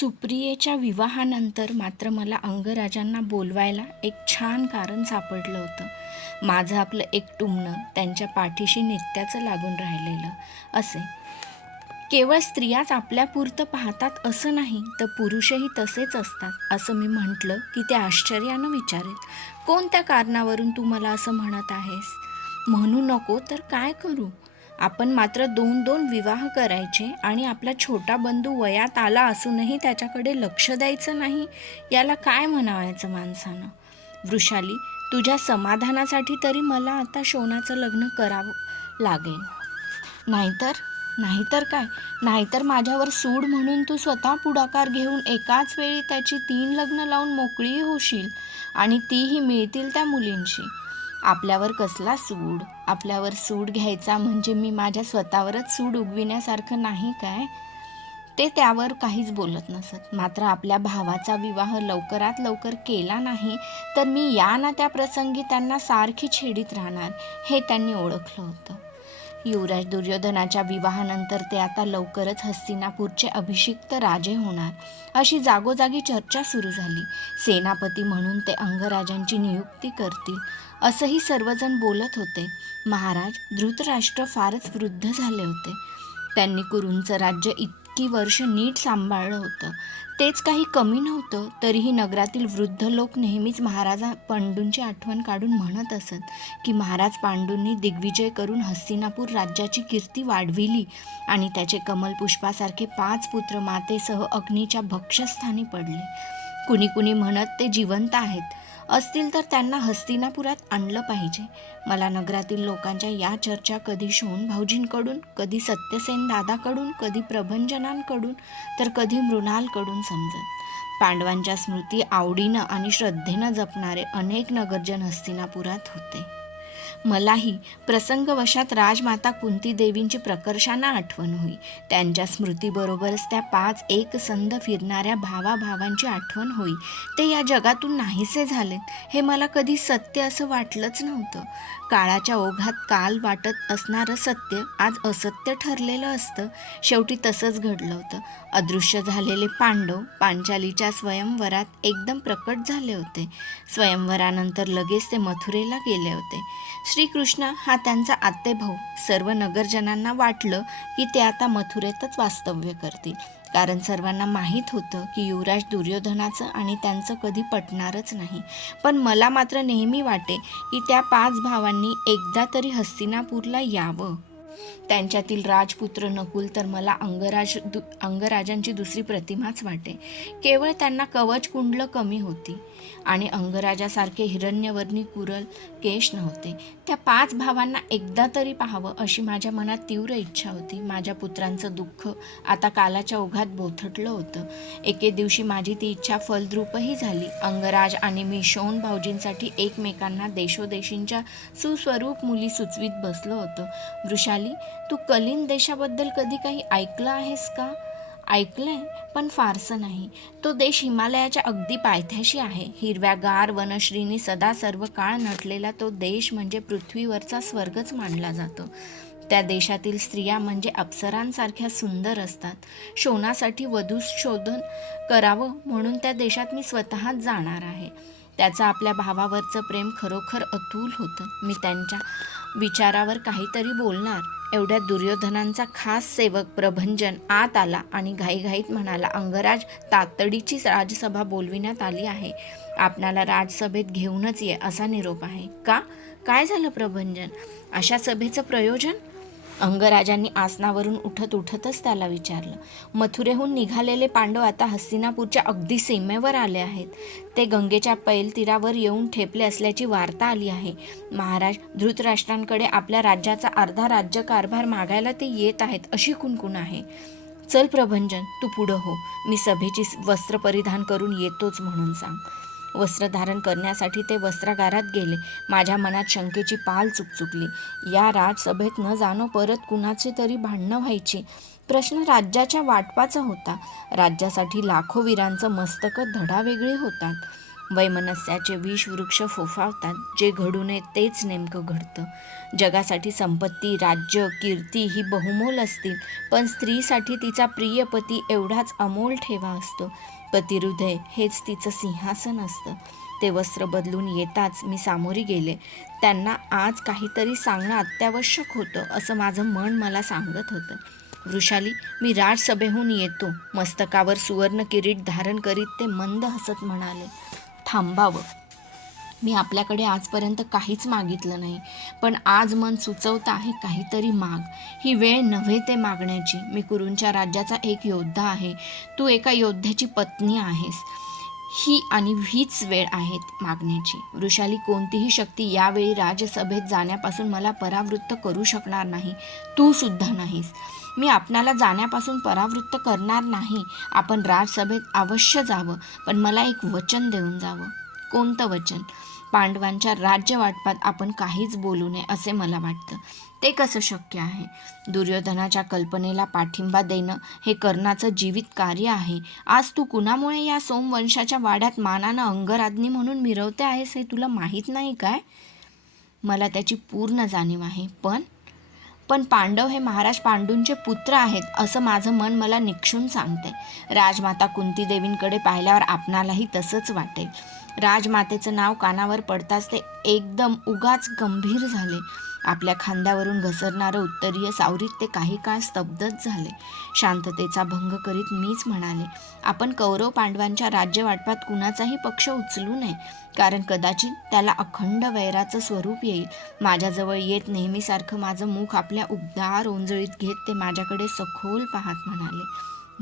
सुप्रियेच्या विवाहानंतर मात्र मला अंगराजांना बोलवायला एक छान कारण सापडलं होतं. माझं आपलं एक टुमणं त्यांच्या पाठीशी नित्याचं लागून राहिलेलं असे. केवळ स्त्रियाच आपल्यापुरतं पाहतात असं नाही तर पुरुषही तसेच असतात असं मी म्हटलं की ते आश्चर्यानं विचारेल. कोणत्या कारणावरून तू मला असं म्हणत आहेस? म्हणू नको तर काय करू? आपण मात्र दोन दोन विवाह करायचे आणि आपला छोटा बंधू वयात आला असूनही त्याच्याकडे लक्ष द्यायचं नाही याला काय म्हणावायचं माणसानं? वृषाली तुझ्या समाधानासाठी तरी मला आता शोनाचं लग्न करावं लागेल. नाहीतर नाहीतर काय? नाहीतर माझ्यावर सूड म्हणून तू स्वतः पुढाकार घेऊन एकाच वेळी त्याची तीन लग्न लावून मोकळी होशील आणि तीही मिळतील त्या मुलींशी. आपल्यावर कसला सूड? आपल्यावर सूड घ्यायचा म्हणजे मी माझ्या स्वतःवरच सूड उगविण्यासारखं नाही काय? ते त्यावर काहीच बोलत नसत. मात्र आपल्या भावाचा विवाह लवकरात लवकर केला नाही तर मी या ना त्या प्रसंगी त्यांना सारखी छेडीत राहणार हे त्यांनी ओळखलं होतं. युवराज दुर्योधनाच्या विवाहानंतर ते आता लवकरच हस्तिनापूरचे अभिषिक्त राजे होणार. अशी जागोजागी चर्चा सुरू झाली. सेनापती म्हणून ते अंगराजांची नियुक्ती करतील असंही सर्वजण बोलत होते. महाराज धृतराष्ट्र फारच वृद्ध झाले होते. त्यांनी कुरूंचं राज्य इतकी वर्ष नीट सांभाळलं होतं. तेच काही कमी नव्हतं तरीही नगरातील वृद्ध लोक नेहमीच महाराजा पांडूंची आठवण काढून म्हणत असत की महाराज पांडूंनी दिग्विजय करून हस्तिनापूर राज्याची कीर्ती वाढविली आणि त्याचे कमलपुष्पासारखे पाच पुत्र मातेसह अग्नीच्या भक्षस्थानी पडले. कुणी कुणी म्हणत ते जिवंत आहेत. असतील तर त्यांना हस्तिनापुरात आणलं पाहिजे. मला नगरातील लोकांच्या या चर्चा कधी शोन भाऊजींकडून कधी सत्यसेन दादाकडून कधी प्रभंजनांकडून तर कधी मृणालकडून समजत. पांडवांच्या स्मृती आवडीनं आणि श्रद्धेनं जपणारे अनेक नगरजन हस्तिनापुरात होते. मलाही प्रसंगवशात राजमाता कुंती देवींची प्रकर्षानं आठवण होई. त्यांच्या स्मृतीबरोबरच त्या पाच एक संद फिरणाऱ्या भावाभावांची आठवण होई. ते या जगातून नाहीसे झालेत. हे मला कधी सत्य असं वाटलंच नव्हतं. काळाच्या ओघात काल वाटत असणारं सत्य आज असत्य ठरलेलं असतं. शेवटी तसंच घडलं होतं. अदृश्य झालेले पांडव पांचालीच्या स्वयंवरात एकदम प्रकट झाले होते. स्वयंवरानंतर लगेच ते मथुरेला गेले होते. श्रीकृष्ण हा त्यांचा आत्तेभाऊ सर्व नगरजनांना वाटलं की ते आता मथुरेतच वास्तव्य करतील. कारण सर्वांना माहीत होतं की युवराज दुर्योधनाचं आणि त्यांचं कधी पटणारच नाही. पण मला मात्र नेहमी वाटे की त्या पाच भावांनी एकदा तरी हस्तिनापूरला यावं. त्यांच्यातील राजपुत्र नकुल तर मला अंगराज दु अंगराजांची दुसरी प्रतिमाच वाटे. केवळ त्यांना कवच कुंडलं कमी होती. आणि अंगराजासारखे हिरण्यवर्णी कुरल केश नव्हते. त्या पाच भावांना एकदा तरी पाहावं अशी माझ्या मनात तीव्र इच्छा होती. माझ्या पुत्रांचं दुःख आता कालाच्या ओघात बोथटलं होतं. एके दिवशी माझी ती इच्छा फलद्रूपही झाली. अंगराज आणि मी शोन भाऊजींसाठी एकमेकांना देशोदेशींच्या सुस्वरूप मुली सुचवीत बसलो होतो. वृषाली तू कलिन देशाबद्दल कधी काही ऐकलं आहेस का? ऐकलंय पण फारसं नाही. तो देश हिमालयाच्या अगदी पायथ्याशी आहे. हिरव्यागार वनश्रीनी सदा सर्व काळ नटलेला तो देश म्हणजे पृथ्वीवरचा स्वर्गच मानला जातो. त्या देशातील स्त्रिया म्हणजे अप्सरांसारख्या सुंदर असतात. शोनासाठी वधू शोधन करावं म्हणून त्या देशात मी स्वतःच जाणार आहे. त्याचं आपल्या भावावरचं प्रेम खरोखर अतुल होतं. मी त्यांच्या विचारावर काहीतरी बोलणार. एवढ्या दुर्योधनांचा खास सेवक प्रभंजन आत आला आणि घाईघाईत म्हणाला अंगराज तातडीचीच राजसभा बोलविण्यात आली आहे. आपणाला राजसभेत घेऊनच ये असा निरोप आहे. का? काय झालं प्रभंजन? अशा सभेचं प्रयोजन? अंगराजांनी आसनावरून उठत उठतच त्याला विचारलं मथुरेहून निघालेले पांडव आता हस्तिनापूरच्या अगदी सीमेवर आले आहेत. ते गंगेच्या पैल तीरावर येऊन ठेपले असल्याची वार्ता आली आहे. महाराज धृतराष्ट्रांकडे आपल्या राज्याचा अर्धा राज्यकारभार मागायला ते येत आहेत अशी कुणकुण आहे. चल प्रभंजन तू पुढं हो. मी सभेची वस्त्र परिधान करून येतोच म्हणून सांग. वस्त्र धारण करण्यासाठी ते वस्त्रागारात गेले. माझ्या मनात शंकेची पाल चुकचुकली. या राजसभेत न जाणं परत कुणाची तरी भांडणं व्हायची. प्रश्न राज्याच्या वाटपाचा होता. राज्यासाठी लाखो वीरांचं मस्तकं धडा वेगळी होतात. वैमनस्याचे विष वृक्ष फोफावतात. जे घडू नये तेच नेमकं घडतं. जगासाठी संपत्ती राज्य कीर्ती ही बहुमोल असतील. पण स्त्रीसाठी तिचा प्रिय पती एवढाच अमोल ठेवा असतो. पतिहृदय हेच तिचं सिंहासन असतं. ते वस्त्र बदलून येताच मी सामोरी गेले. त्यांना आज काहीतरी सांगणं अत्यावश्यक होतं असं माझं मन मला सांगत होतं. वृषाली मी राजसभेहून येतो. मस्तकावर सुवर्ण किरीट धारण करीत ते मंद हसत म्हणाले थांबावं. मी आपल्याकडे आजपर्यंत काहीच मागितलं नाही. पण आज मन सुचवतं आहे काहीतरी माग. ही वेळ नव्हे ते मागण्याची. मी कुरूंच्या राज्याचा एक योद्धा आहे. तू एका योद्ध्याची पत्नी आहेस. ही आणि हीच वेळ आहेत मागण्याची. वृषाली कोणतीही शक्ती यावेळी राजसभेत जाण्यापासून मला परावृत्त करू शकणार नाही. तू सुद्धा नाहीस. मी आपणाला जाण्यापासून परावृत्त करणार नाही. आपण राजसभेत अवश्य जावं. पण मला एक वचन देऊन जावं. कोणतं वचन? पांडवांच्या राज्य वाटपात आपण काहीच बोलू नये असे मला वाटतं. ते कसं शक्य आहे? दुर्योधनाच्या कल्पनेला पाठिंबा देणं हे कर्णाचं जीवित कार्य आहे. आज तू कुणामुळे या सोमवंशाच्या वाड्यात मानानं अंगराज्ञी म्हणून मिरवते आहेस हे तुला माहीत नाही काय? मला त्याची पूर्ण जाणीव आहे. पण पण पांडव हे महाराज पांडूंचे पुत्र आहेत असं माझं मन मला निक्षून सांगते राजमाता कुंतीदेवींकडे पाहिल्यावर आपणालाही तसंच वाटेल. राजमातेचं नाव कानावर पडताच ते एकदम उगाच गंभीर झाले. आपल्या खांद्यावरून घसरणारं उत्तरीय सावरीत ते काही काळ स्तब्धच झाले. शांततेचा भंग करीत मीच म्हणाले आपण कौरव पांडवांच्या राज्यवाटपात कुणाचाही पक्ष उचलू नये. कारण कदाचित त्याला अखंड वैराचं स्वरूप येईल. माझ्याजवळ येत नेहमीसारखं माझं मुख आपल्या उबदार ओंजळीत घेत ते माझ्याकडे सखोल पाहत म्हणाले.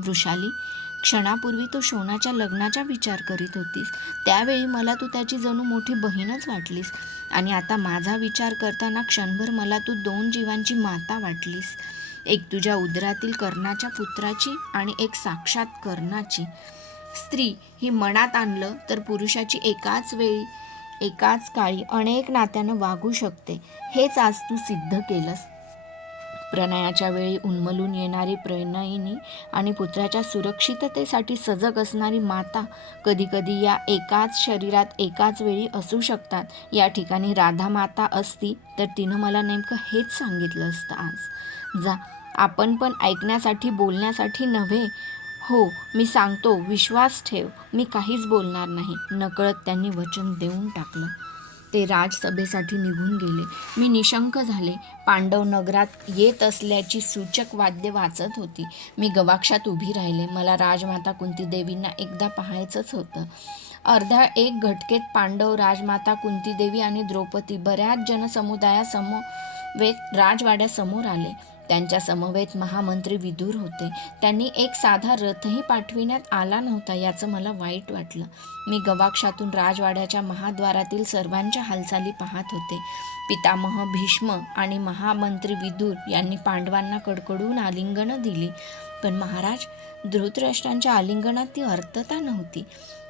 वृषाली क्षणापूर्वी तू शोनाच्या लग्नाचा विचार करीत होतीस. त्यावेळी मला तू त्याची जणू मोठी बहीणच वाटलीस. आणि आता माझा विचार करताना क्षणभर मला तू दोन जीवांची माता वाटलीस. एक तुझ्या उदरातील कर्णाच्या पुत्राची आणि एक साक्षात कर्णाची. स्त्री ही मनात आणलं तर पुरुषाची एकाच वेळी एकाच काळी अनेक नात्यानं वागू शकते. हेच आज तू सिद्ध केलंस. प्रणयाच्या वेळी उन्मलून येणारी प्रणयिनी आणि पुत्राच्या सुरक्षिततेसाठी सजग असणारी माता कधीकधी या एकाच शरीरात एकाच वेळी असू शकतात. या ठिकाणी राधा माता असती तर तिनं मला नेमकं हेच सांगितलं असतं आज. जा आपण पण ऐकण्यासाठी बोलण्यासाठी नव्हे. हो मी सांगतो विश्वास ठेव. मी काहीच बोलणार नाही. नकळत त्यांनी वचन देऊन टाकलं. ते राजसभेसाठी निघून गेले. मी निशंक झाले. पांडव नगरात येत असल्याची सूचक वाद्य वाचत होती. मी गवाक्षात उभी राहिले. मला राजमाता कुंती देवींना एकदा पाहायचंच होतं. अर्ध्या एक घटकेत पांडव राजमाता कुंतीदेवी आणि द्रौपदी बऱ्याच जनसमुदायासमो वे राजवाड्यासमोर आले. त्यांच्या समवेत महामंत्री विदूर होते. त्यांनी एक साधा रथही पाठविण्यात आला नव्हता याचं मला वाईट वाटलं. मी गवाक्षातून राजवाड्याच्या महाद्वारातील सर्वांच्या हालचाली पाहत होते. पितामह भीष्म आणि महामंत्री विदूर यांनी पांडवांना कडकडून आलिंगनं दिली. पण महाराज धृतराष्ट्रांच्या आलिंगनात ती अर्थता नव्हती.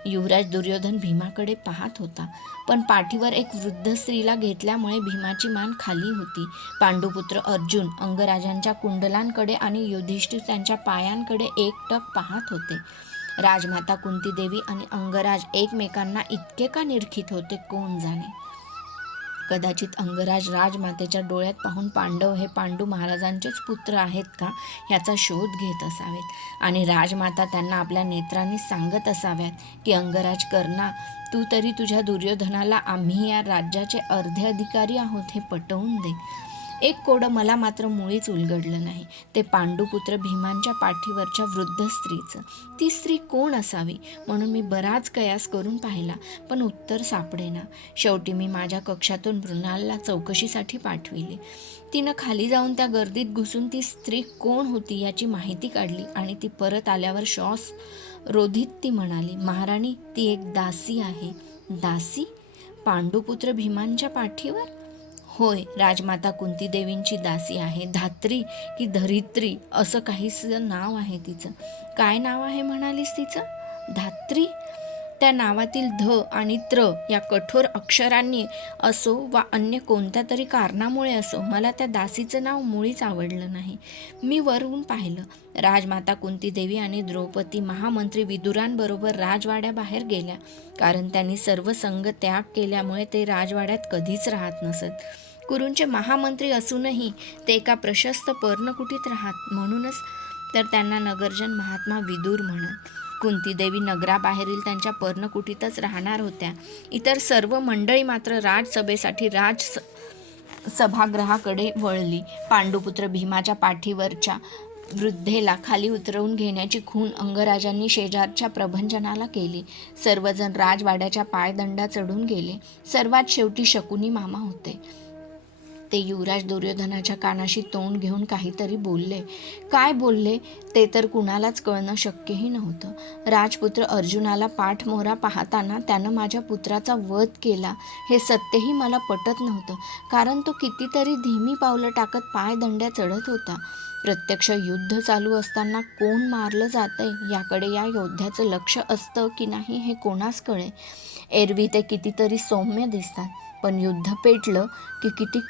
युवराज दुर्योधन भीमाकडे पाहत होता. पण पाठीवर एक वृद्ध स्त्रीला घेतल्यामुळे भीमाची मान खाली होती. पांडुपुत्र अर्जुन अंगराजांच्या कुंडलांकडे आणि युधिष्ठिर त्यांच्या पायांकडे एकटक पाहत होते. राजमाता कुंती देवी आणि अंगराज एकमेकांना इतके का निरखित होते? कोण जाणे? कदाचित अंगराज राजमातेच्या डोळ्यात पाहून पांडव हे पांडू महाराजांचेच पुत्र आहेत का याचा शोध घेत असावेत. आणि राजमाता त्यांना आपल्या नेत्रांनी सांगत असाव्यात की अंगराज कर्णा तू तरी तुझ्या दुर्योधनाला आम्ही या राज्याचे अर्धे अधिकारी आहोत हे पटवून दे. एक कोडं मला मात्र मुळीच उलगडलं नाही. ते पांडुपुत्र भीमांच्या पाठीवरच्या वृद्ध स्त्रीचं. ती स्त्री कोण असावी? म्हणून मी बराच कयास करून पाहिला पण उत्तर सापडेना. शेवटी मी माझ्या कक्षातून मृणालला चौकशीसाठी पाठविले. तिनं खाली जाऊन त्या गर्दीत घुसून ती स्त्री कोण होती याची माहिती काढली आणि ती परत आल्यावर श्वास रोधित ती म्हणाली महाराणी ती एक दासी आहे. दासी? पांडुपुत्र भीमांच्या पाठीवर? होय राजमाता कुंती देवींची दासी आहे धात्री की धरित्री असं काहीच नाव आहे तिचं. काय नाव आहे म्हणालीस तिचं? धात्री? त्या नावातील ध आणि त्र या कठोर अक्षरांनी असो वा अन्य कोणत्या तरी कारणामुळे असो मला त्या दासीचं नाव मुळीच आवडलं नाही. मी वरून पाहिलं. राजमाता कुंतीदेवी आणि द्रौपदी महामंत्री विदुरांबरोबर राजवाड्याबाहेर गेल्या. कारण त्यांनी सर्व संघ त्याग केल्यामुळे ते राजवाड्यात कधीच राहत नसत. कुरूंचे महामंत्री असूनही ते एका प्रशस्त पर्णकुटीत राहत म्हणूनच तर त्यांना नगरजन महात्मा विदूर म्हणत. कुंतीदेवी नगराबाहेरील त्यांच्या पर्णकुटीतच राहणार होत्या. इतर सर्व मंडळी मात्र राजसभेसाठी राज सभागृहाकडे वळली. पांडुपुत्र भीमाच्या पाठीवरच्या वृद्धेला खाली उतरवून घेण्याची खून अंगराजांनी शेजारच्या प्रभंजनाला केली. सर्वजण राजवाड्याच्या पायदंडा चढून गेले. सर्वात शेवटी शकुनी मामा होते. ते युवराज दुर्योधनाच्या कानाशी तोंड घेऊन काहीतरी बोलले. काय बोलले? ते तर कुणालाच कळणं शक्यही नव्हतं. राजपुत्र अर्जुनाला पाठमोरा पाहताना त्यानं माझ्या पुत्राचा वध केला. हे सत्यही मला पटत नव्हतं कारण तो कितीतरी धीमी पावलं टाकत पायदंड्या चढत होता. प्रत्यक्ष युद्ध चालू असताना कोण मारलं जातंय याकडे या योद्ध्याचं लक्ष असतं की नाही हे कोणास कळे एरवी ते कितीतरी सौम्य दिसतात पण युद्ध पेटलं की किती